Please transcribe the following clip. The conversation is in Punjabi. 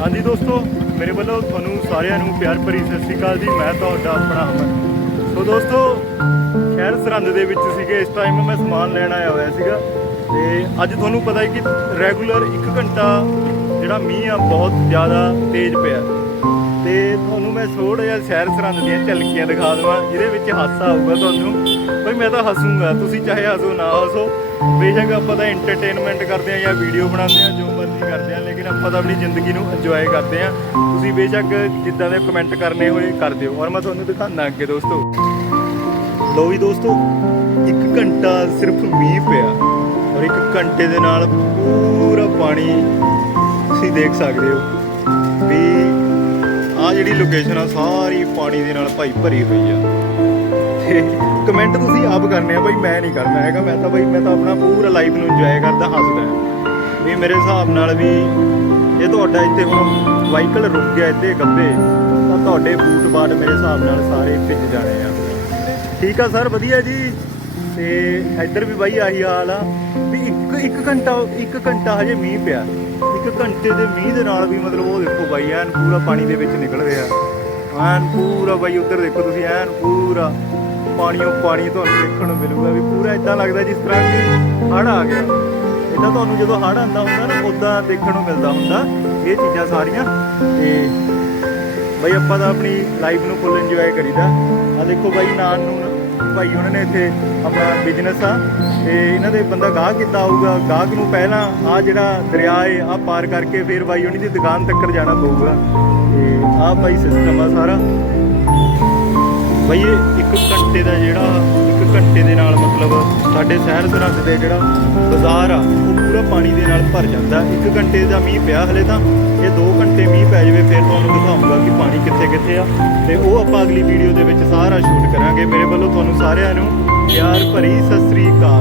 ਹਾਂਜੀ ਦੋਸਤੋ, ਮੇਰੇ ਵੱਲੋਂ ਤੁਹਾਨੂੰ ਸਾਰਿਆਂ ਨੂੰ ਪਿਆਰ ਭਰੀ ਸਤਿ ਸ਼੍ਰੀ ਅਕਾਲ ਜੀ। ਮੈਂ ਤੁਹਾਡਾ ਆਪਣਾ ਅਮਨ। ਸੋ ਦੋਸਤੋ ਸ਼ਹਿਰ ਸਰਹੰਦ ਦੇ ਵਿੱਚ ਸੀਗੇ, ਇਸ ਟਾਈਮ ਮੈਂ ਸਮਾਨ ਲੈਣ ਆਇਆ ਹੋਇਆ ਸੀਗਾ। ਤੇ ਅੱਜ ਤੁਹਾਨੂੰ ਪਤਾ ਹੈ ਕਿ ਰੈਗੂਲਰ 1 ਘੰਟਾ ਜਿਹੜਾ ਮੀਂਹ ਆ, ਬਹੁਤ ਜ਼ਿਆਦਾ ਤੇਜ਼ ਪਿਆ। ਤੇ ਤੁਹਾਨੂੰ ਮੈਂ ਥੋੜਾ ਜਿਹਾ ਸ਼ਹਿਰ ਸਰਹੰਦ ਦੀਆਂ ਝਲਕੀਆਂ ਦਿਖਾ ਦਵਾਂ, ਜਿਹਦੇ ਵਿੱਚ ਹਾਸਾ ਆਊਗਾ ਤੁਹਾਨੂੰ। ਬਈ ਮੈਂ ਤਾਂ ਹੱਸੂਗਾ, ਤੁਸੀਂ ਚਾਹੇ ਹੱਸੋ ਨਾ ਹੱਸੋ। ਬੇਸ਼ੱਕ ਆਪਾਂ ਤਾਂ ਐਂਟਰਟੇਨਮੈਂਟ ਕਰਦੇ ਆ ਜਾਂ ਵੀਡੀਓ ਬਣਾਉਂਦੇ ਆ ਜੋ ਮਰਜ਼ੀ ਕਰਦੇ ਆ, ਲੇਕਿਨ ਆਪਾਂ ਤਾਂ ਆਪਣੀ ਜ਼ਿੰਦਗੀ ਨੂੰ ਇੰਜੋਏ ਕਰਦੇ ਆ। ਤੁਸੀਂ ਬੇਸ਼ੱਕ ਜਿੱਦਾਂ ਦੇ ਕਮੈਂਟ ਕਰਨੇ ਹੋਏ ਕਰ ਦਿਓ। ਔਰ ਮੈਂ ਤੁਹਾਨੂੰ ਦਿਖਾਣਾ ਅੱਗੇ ਦੋਸਤੋ। ਲੋ ਵੀ ਦੋਸਤੋ 1 ਘੰਟਾ ਸਿਰਫ ਮੀਂਹ ਪਿਆ ਔਰ 1 ਘੰਟੇ ਦੇ ਨਾਲ ਪੂਰਾ ਪਾਣੀ ਤੁਸੀਂ ਦੇਖ ਸਕਦੇ ਹੋ ਵੀ ਆ ਜਿਹੜੀ ਲੋਕੇਸ਼ਨ ਆ, ਸਾਰੀ ਪਾਣੀ ਦੇ ਨਾਲ ਭਾਈ ਭਰੀ ਹੋਈ ਆ। ਤੇ ਕਮੈਂਟ ਤੁਸੀਂ ਆਪ ਕਰਨੇ ਆ, ਬਈ ਮੈਂ ਨਹੀਂ ਕਰਨਾ ਹੈਗਾ, ਮੈਂ ਤਾਂ ਬਈ, ਮੈਂ ਤਾਂ ਆਪਣਾ ਪੂਰਾ ਲਾਈਫ ਨੂੰ ਇੰਜੋਏ ਕਰਦਾ, ਹੱਸਦਾ। ਵੀ ਮੇਰੇ ਹਿਸਾਬ ਨਾਲ ਵੀ ਇਹ ਤੁਹਾਡਾ ਇੱਥੇ ਹੁਣ ਵਾਹੀਕਲ ਰੁਕ ਗਿਆ ਇੱਥੇ ਗੱਬੇ ਤਾਂ ਤੁਹਾਡੇ ਬੂਟ ਬਾਟ ਮੇਰੇ ਹਿਸਾਬ ਨਾਲ ਸਾਰੇ ਭਿੱਜ ਜਾਣੇ ਆ। ਠੀਕ ਆ ਸਰ, ਵਧੀਆ ਜੀ। ਤੇ ਇੱਧਰ ਵੀ ਬਾਈ ਆਹੀ ਹਾਲ ਆ ਵੀ ਇੱਕ ਇੱਕ ਘੰਟਾ ਇੱਕ ਘੰਟਾ ਹਜੇ ਮੀਂਹ ਪਿਆ। ਇੱਕ ਘੰਟੇ ਦੇ ਮੀਂਹ ਦੇ ਨਾਲ ਵੀ ਮਤਲਬ ਉਹ ਦੇਖੋ ਬਾਈ, ਐਨ ਪੂਰਾ ਪਾਣੀ ਦੇ ਵਿੱਚ ਨਿਕਲ ਰਿਹਾ ਐਨ ਪੂਰਾ ਬਾਈ, ਉੱਧਰ ਦੇਖੋ ਤੁਸੀਂ, ਐਨ ਪੂਰਾ ਪਾਣੀਓ ਪਾਣੀ ਤੁਹਾਨੂੰ ਦੇਖਣ ਨੂੰ ਮਿਲੂਗਾ ਵੀ ਪੂਰਾ ਇਦਾਂ ਲੱਗਦਾ ਜਿਸ ਤਰ੍ਹਾਂ ਕਿ ਹੜ੍ਹ ਆ ਗਿਆ। ਇਦਾਂ ਤੁਹਾਨੂੰ ਜਦੋਂ ਹੜ੍ਹ ਆਉਂਦਾ ਹੁੰਦਾ ਨਾ, ਉਦਾਂ ਦੇਖਣ ਨੂੰ ਮਿਲਦਾ ਹੁੰਦਾ ਇਹ ਚੀਜ਼ਾਂ ਸਾਰੀਆਂ। ਤੇ ਬਾਈ ਆਪਾਂ ਤਾਂ ਆਪਣੀ ਲਾਈਫ ਨੂੰ ਫੁੱਲ ਇੰਜੋਏ ਕਰੀਦਾ। ਆ ਦੇਖੋ ਬਾਈ ਨਾਨ ਨੂੰ ਭਾਈ ਉਹਨਾਂ ਨੇ ਇੱਥੇ ਆਪਣਾ ਬਿਜ਼ਨਸ ਆ, ਤੇ ਇਹਨਾਂ ਦੇ ਬੰਦਾ ਗਾਹਕ ਕਿੱਦਾਂ ਆਊਗਾ? ਗਾਹਕ ਨੂੰ ਪਹਿਲਾਂ ਆ ਜਿਹੜਾ ਦਰਿਆ ਏ ਆ ਪਾਰ ਕਰਕੇ ਫਿਰ ਬਾਈ ਉਹਨਾਂ ਦੀ ਦੁਕਾਨ ਤੱਕ ਜਾਣਾ ਪਊਗਾ। ਤੇ ਆ ਭਾਈ ਸਿਸਟਮ ਆ ਸਾਰਾ। ਬਈ ਇੱਕ ਘੰਟੇ ਦਾ ਜਿਹੜਾ, ਇੱਕ ਘੰਟੇ ਦੇ ਨਾਲ ਮਤਲਬ ਸਾਡੇ ਸ਼ਹਿਰ ਸਰਹੰਦ ਦੇ ਜਿਹੜਾ ਬਾਜ਼ਾਰ ਆ, ਉਹ ਪੂਰਾ ਪਾਣੀ ਦੇ ਨਾਲ ਭਰ ਜਾਂਦਾ। ਇੱਕ ਘੰਟੇ ਦਾ ਮੀਂਹ ਪਿਆ ਹਲੇ ਤਾਂ, ਇਹ 2 ਘੰਟੇ ਮੀਂਹ ਪੈ ਜਾਵੇ, ਫਿਰ ਤੁਹਾਨੂੰ ਦਿਖਾਉਂਗਾ ਕਿ ਪਾਣੀ ਕਿੱਥੇ ਕਿੱਥੇ ਆ। ਤੇ ਉਹ ਆਪਾਂ ਅਗਲੀ ਵੀਡੀਓ ਦੇ ਵਿੱਚ ਸਾਰਾ ਸ਼ੂਟ ਕਰਾਂਗੇ। ਮੇਰੇ ਵੱਲੋਂ ਤੁਹਾਨੂੰ ਸਾਰਿਆਂ ਨੂੰ ਪਿਆਰ ਭਰੀ ਸਤਿ ਸ੍ਰੀ ਅਕਾਲ।